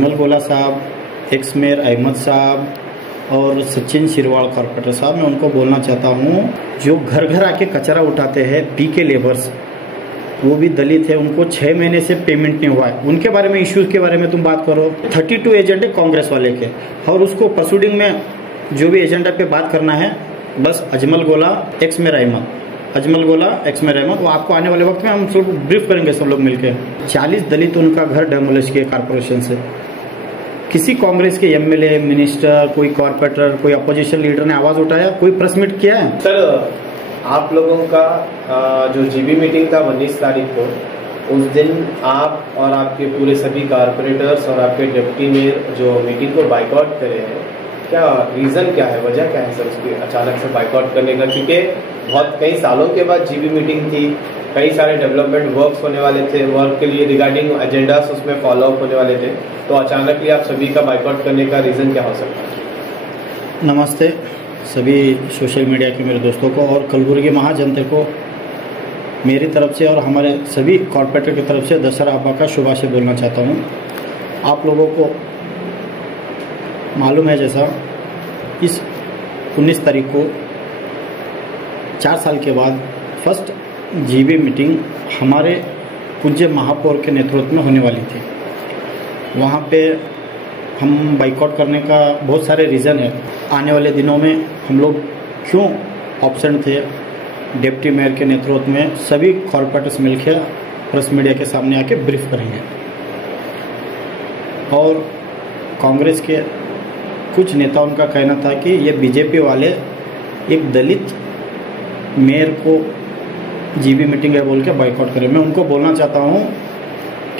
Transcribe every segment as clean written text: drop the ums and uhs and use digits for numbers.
अजमल गोला साहब, x mayor Ahmad साहब और सचिन शिरवाल कॉर्पोरेटर साहब, मैं उनको बोलना चाहता हूँ, जो घर घर आके कचरा उठाते हैं पीके लेबर्स, वो भी दलित है, उनको 6 महीने से पेमेंट नहीं हुआ है, उनके बारे में इश्यूज के बारे में तुम बात करो। 32 एजेंडे कांग्रेस वाले के, और उसको प्रोसीडिंग में जो भी एजेंडा पे बात करना है, बस अजमल गोला एक्स मेयर अहमद, अजमल गोला एक्स मेयर अहमद, वो आपको आने वाले वक्त में हम सब ब्रीफ करेंगे सब लोग मिलकर। 40 दलित उनका घर डेमोलिश किए कारपोरेशन से। किसी कांग्रेस के एमएलए, मिनिस्टर, कोई कॉर्पोरेटर, कोई अपोजिशन लीडर ने आवाज उठाया, कोई प्रेस मीट किया है? सर, आप लोगों का जो जीबी मीटिंग था 19 तारीख को, उस दिन आप और आपके पूरे सभी कारपोरेटर्स और आपके डिप्टी मेयर जो मीटिंग को बाइकआउट करे हैं, क्या रीज़न क्या है, वजह क्या है सर उसकी अचानक से बाइकआउट करने का? क्योंकि बहुत कई सालों के बाद जीबी मीटिंग थी, कई सारे डेवलपमेंट वर्क्स होने वाले थे, वर्क के लिए रिगार्डिंग एजेंडास उसमें फॉलोअप होने वाले थे, तो अचानक आप सभी का बाइकआउट करने का रीज़न क्या हो सकता है? नमस्ते सभी सोशल मीडिया के मेरे दोस्तों को और कलबुर्गी महाजनता को मेरी तरफ से और हमारे सभी कॉर्पोरेटर की तरफ से दशहरा हब्बा का शुभाशय बोलना चाहता हूँ। आप लोगों को मालूम है, जैसा इस 19 तारीख को 4 साल के बाद फर्स्ट जीबी मीटिंग हमारे पूज्य महापौर के नेतृत्व में होने वाली थी। वहाँ पे हम बाइकआउट करने का बहुत सारे रीज़न है। आने वाले दिनों में हम लोग क्यों ऑब्सेंट थे, डिप्टी मेयर के नेतृत्व में सभी कॉर्पोरेटर्स मिलकर प्रेस मीडिया के सामने आके ब्रीफ करेंगे। और कांग्रेस के कुछ नेताओं का कहना था कि ये बीजेपी वाले एक दलित मेयर को जीबी मीटिंग है बोल के बाइकआउट करें। मैं उनको बोलना चाहता हूँ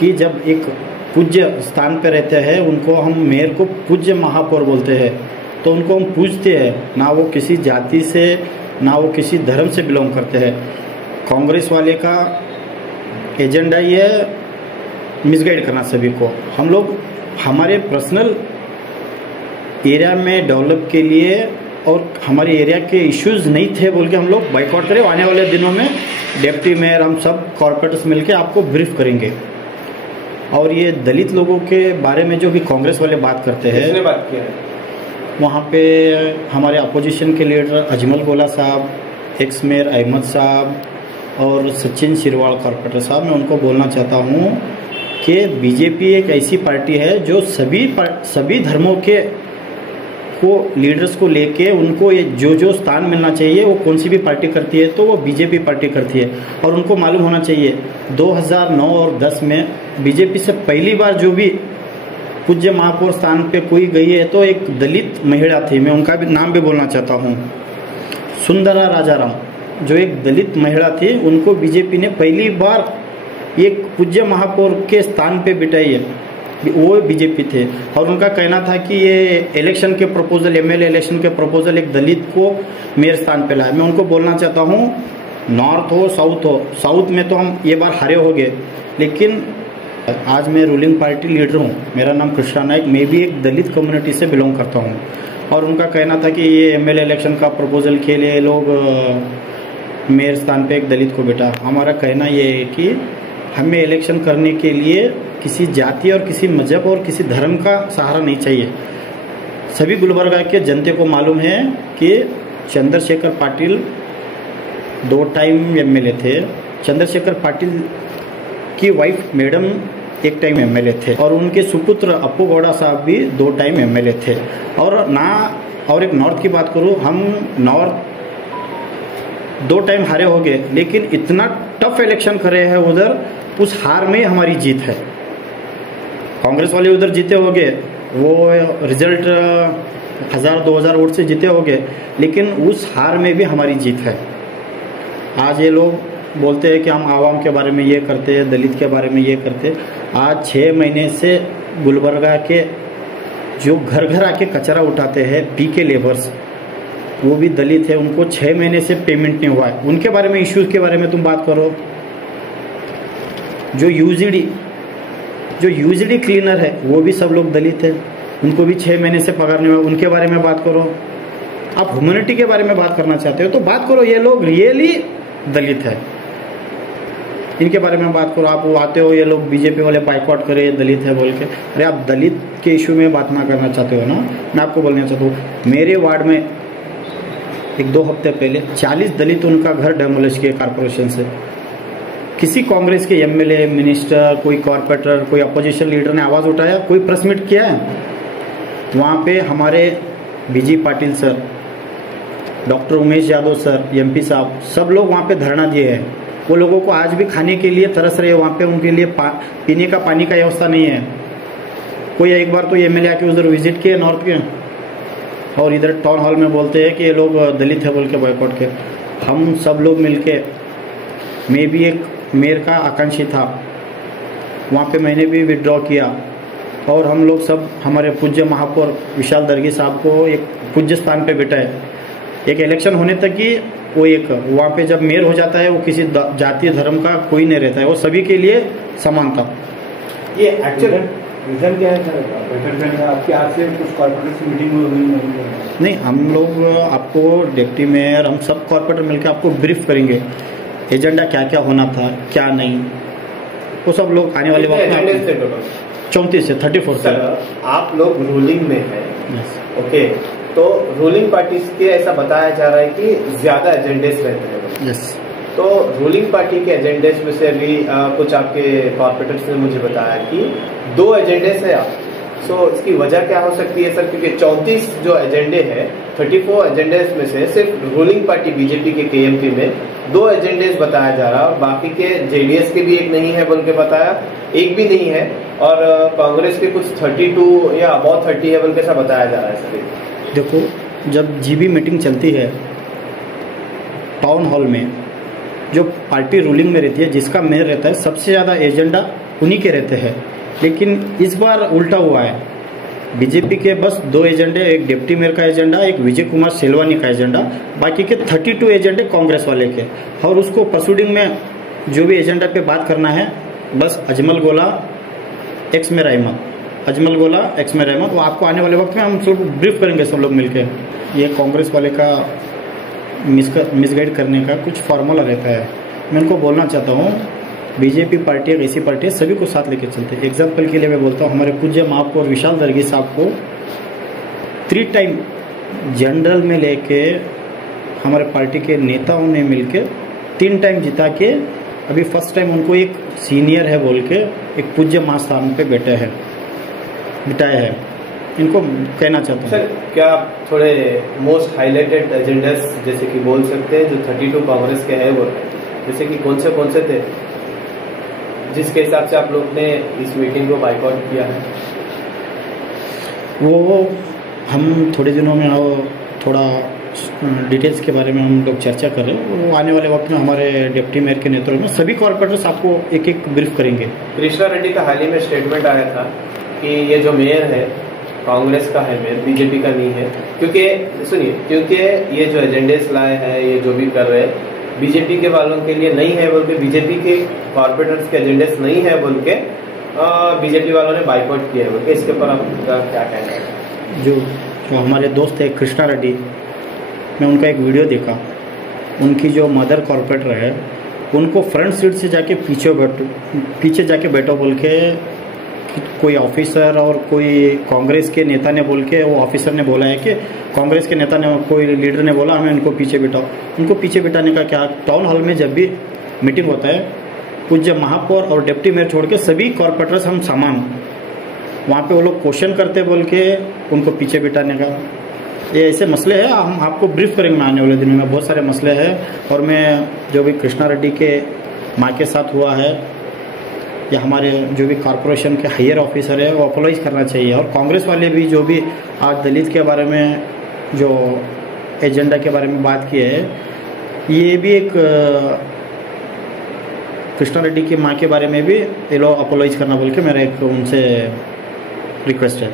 कि जब एक पूज्य स्थान पे रहते हैं, उनको हम मेयर को पूज्य महापौर बोलते हैं, तो उनको हम पूजते हैं, ना वो किसी जाति से ना वो किसी धर्म से बिलोंग करते हैं। कांग्रेस वाले का एजेंडा ये मिसगाइड करना सभी को। हम लोग हमारे पर्सनल एरिया में डेवलप के लिए और हमारे एरिया के इश्यूज नहीं थे बोल के हम लोग बाइकआउट करें। आने वाले दिनों में डिप्टी मेयर हम सब कॉर्पोरेटर्स मिलके आपको ब्रीफ करेंगे। और ये दलित लोगों के बारे में जो भी कांग्रेस वाले बात करते हैं, किसने बात किया है? वहाँ पे हमारे अपोजिशन के लीडर अजमल गोला साहब, एक्स मेयर अहमद साहब और सचिन शिरवाल कॉर्पोरेटर साहब, मैं उनको बोलना चाहता हूँ कि बीजेपी एक ऐसी पार्टी है जो सभी धर्मों के को लीडर्स को लेके उनको ये जो स्थान मिलना चाहिए, वो कौन सी भी पार्टी करती है तो वो बीजेपी पार्टी करती है। और उनको मालूम होना चाहिए 2009 और 10 में बीजेपी से पहली बार जो भी पूज्य महापौर स्थान पे कोई गई है तो एक दलित महिला थी, मैं उनका भी नाम भी बोलना चाहता हूँ, सुंदरा राजाराम, जो एक दलित महिला थी, उनको बीजेपी ने पहली बार एक पूज्य महापौर के स्थान पे बिठाई है, वो बीजेपी थे। और उनका कहना था कि ये इलेक्शन के प्रपोजल, एमएलए इलेक्शन के प्रपोजल एक दलित को मेयर स्थान पे लाए। मैं उनको बोलना चाहता हूँ, नॉर्थ हो साउथ में तो हम ये बार हारे हो गए, लेकिन आज मैं रूलिंग पार्टी लीडर हूँ, मेरा नाम कृष्णा नायक, मैं भी एक दलित कम्युनिटी से बिलोंग करता हूँ। और उनका कहना था कि ये एमएलए इलेक्शन का प्रपोजल के लिए लोग मेयर स्थान पे एक दलित को बिठा। हमारा कहना ये है कि हमें इलेक्शन करने के लिए किसी जाति और किसी मजहब और किसी धर्म का सहारा नहीं चाहिए। सभी गुलबर्गा के जनते को मालूम है कि चंद्रशेखर पाटिल 2 टाइम एमएलए थे, चंद्रशेखर पाटिल की वाइफ मैडम 1 टाइम एमएलए थे, और उनके सुपुत्र अप्पू गौड़ा साहब भी 2 टाइम एमएलए थे। और एक नॉर्थ की बात करूं, हम नॉर्थ 2 टाइम हारे हो गए, लेकिन इतना टफ इलेक्शन करे हैं उधर, उस हार में हमारी जीत है। कांग्रेस वाले उधर जीते हो गए, वो रिजल्ट 1000-2000 वोट से जीते हो गए, लेकिन उस हार में भी हमारी जीत है। आज ये लोग बोलते हैं कि हम आवाम के बारे में ये करते हैं, दलित के बारे में ये करते हैं। आज 6 महीने से गुलबर्गा के जो घर घर आके कचरा उठाते हैं पीके लेबर्स, वो भी दलित है, उनको 6 महीने से पेमेंट नहीं हुआ है, उनके बारे में इश्यूज के बारे में तुम बात करो। जो यूजीडी क्लीनर है वो भी सब लोग दलित है, उनको भी 6 महीने से पगार नहीं हुआ, उनके बारे में बात करो। आप ह्यूमैनिटी के बारे में बात करना चाहते हो तो बात करो, ये लोग रियली दलित है। इनके बारे में बात करो। आप आते हो, ये लोग बीजेपी वाले बाइकआउट करे, दलित है बोल के। अरे आप दलित के इशू में बात ना करना चाहते हो ना। मैं आपको बोलना चाहता हूँ, मेरे वार्ड में 1-2 हफ्ते पहले 40 दलित उनका घर डेमोलिश किए कारपोरेशन से। किसी कांग्रेस के एमएलए, मिनिस्टर, कोई कॉर्पोरेटर, कोई अपोजिशन लीडर ने आवाज़ उठाया? कोई प्रेस मीट किया है? वहाँ पे हमारे BG Patil sir, doctor Umesh Yadav sir, MP साहब, सब लोग वहाँ पे धरना दिए हैं। वो लोगों को आज भी खाने के लिए तरस रहे हैं। वहाँ पे उनके लिए पीने का पानी का व्यवस्था नहीं है। कोई एक बार तो एमएलए आके उधर विजिट किए नॉर्थ के, और इधर टाउन हॉल में बोलते हैं कि ये लोग दलित है बोल के बॉयकॉट के। हम सब लोग मिलके, मैं भी एक मेयर का आकांक्षी था, वहाँ पे मैंने भी विड्रॉ किया, और हम लोग सब हमारे पूज्य महापौर विशाल दर्गी साहब को एक पूज्य स्थान पे बिठाए। एक इलेक्शन होने तक ही वो एक वहाँ पे जब मेयर हो जाता है, वो किसी जातीय धर्म का कोई नहीं रहता है, वो सभी के लिए समान था। ये एक्चुअल रीजन क्या है सर? आपके हाथ से कुछ कॉर्पोरेट से मीटिंग हुई? नहीं, हम लोग आपको डिप्टी मेयर, हम सब कॉर्पोरेटर मिलकर आपको ब्रीफ करेंगे एजेंडा क्या क्या होना था, क्या नहीं। वो सब लोग आने वाले वक्त में 34 से 34 से। आप लोग रूलिंग में हैं, ओके, तो रूलिंग पार्टी के ऐसा बताया जा रहा है कि ज्यादा एजेंडेस रहते हैं। यस। तो रूलिंग पार्टी के एजेंडेस में से अभी कुछ आपके कॉर्पोरेटर्स ने मुझे बताया कि 2 एजेंडेस है। सो इसकी वजह क्या हो सकती है सर? क्योंकि 34 जो एजेंडे हैं, 34 एजेंडेस में से सिर्फ रूलिंग पार्टी बीजेपी के केएमपी में 2 एजेंडेस बताया जा रहा है, और बाकी के जेडीएस के भी एक नहीं है बोल के बताया, एक भी नहीं है, और कांग्रेस के कुछ 32 या अबाउट 30 है बोल के ऐसा बताया जा रहा है सर। देखो, जब जीबी मीटिंग चलती है टाउन हॉल में, जो पार्टी रूलिंग में रहती है, जिसका मेयर रहता है, सबसे ज़्यादा एजेंडा उन्हीं के रहते हैं। लेकिन इस बार उल्टा हुआ है। बीजेपी के बस 2 एजेंडे, एक डिप्टी मेयर का एजेंडा, एक विजय कुमार सेलवानी का एजेंडा, बाकी के 32 एजेंडे कांग्रेस वाले के। और उसको प्रोसीडिंग में जो भी एजेंडा पे बात करना है, बस अजमल गोला एक्स मेयर अहमद, अजमल गोला एक्स मेयर अहमद, वो आपको आने वाले वक्त में हम सब ब्रीफ करेंगे सब लोग मिलके। ये कांग्रेस वाले का मिसगाइड करने का कुछ फार्मूला रहता है। मैं उनको बोलना चाहता हूँ, बीजेपी पार्टी एक ऐसी पार्टी है, सभी को साथ लेके चलते हैं। एग्जाम्पल के लिए मैं बोलता हूँ, हमारे पूज्य महापौर विशाल दर्गी साहब को 3 टाइम जनरल में लेके हमारे पार्टी के नेताओं ने मिलके 3 टाइम जिता के, अभी फर्स्ट टाइम उनको एक सीनियर है बोल के एक पूज्य महास्थान पे बिठाया है। इनको कहना चाहता हूँ सर, क्या आप थोड़े मोस्ट हाईलाइटेड एजेंडास जैसे कि बोल सकते हैं जो 32 कांग्रेस के हैं, वो जैसे कि कौन से थे जिसके हिसाब से आप लोग ने इस मीटिंग को बाइकआउट किया है? वो हम थोड़े दिनों में थोड़ा डिटेल्स के बारे में हम लोग चर्चा कर रहे हैं। वो आने वाले वक्त में हमारे डिप्टी मेयर के नेतृत्व में सभी कॉर्पोरेटर्स आपको एक एक ब्रीफ करेंगे। कृष्णा रेड्डी का हाल ही में स्टेटमेंट आया था कि ये जो मेयर है कांग्रेस का है, मेयर बीजेपी का नहीं है, क्योंकि ये जो एजेंडेस लाए हैं, ये जो भी कर रहे हैं, बीजेपी के वालों के लिए नहीं है बोल के, बीजेपी के कॉर्पोरेटर्स के एजेंडेस नहीं है बोल के बीजेपी वालों ने बाइकआउट किया है बोल के। इसके ऊपर आपका क्या कहना है? जो हमारे दोस्त है कृष्णा रेड्डी, मैं उनका एक वीडियो देखा। उनकी जो मदर कॉर्पोरेटर है, उनको फ्रंट सीट से जाके पीछे जाके बैठो बोल के कोई ऑफिसर और कोई कांग्रेस के नेता ने बोल के, वो ऑफिसर ने बोला है कि कांग्रेस के नेता ने, कोई लीडर ने बोला हमें उनको पीछे बिठाओ। उनको पीछे बिठाने का क्या? टाउन हॉल में जब भी मीटिंग होता है, पूज्य महापौर और डिप्टी मेयर छोड़ के सभी कॉर्पोरेटर्स हम सामान, वहाँ पे वो लोग क्वेश्चन करते बोल के उनको पीछे बिठाने का। ये ऐसे मसले हैं, हम आपको ब्रीफ करेंगे आने वाले दिनों में। बहुत सारे मसले हैं, और मैं जो भी कृष्णा रेड्डी के माँ के साथ हुआ है, या हमारे जो भी कॉरपोरेशन के हायर ऑफिसर है, वो अपोलाइज करना चाहिए। और कांग्रेस वाले भी जो भी आज दलित के बारे में जो एजेंडा के बारे में बात की है, ये भी एक कृष्णा रेड्डी की माँ के बारे में भी ये लोग अपोलाइज करना बोल के मेरा एक उनसे रिक्वेस्ट है।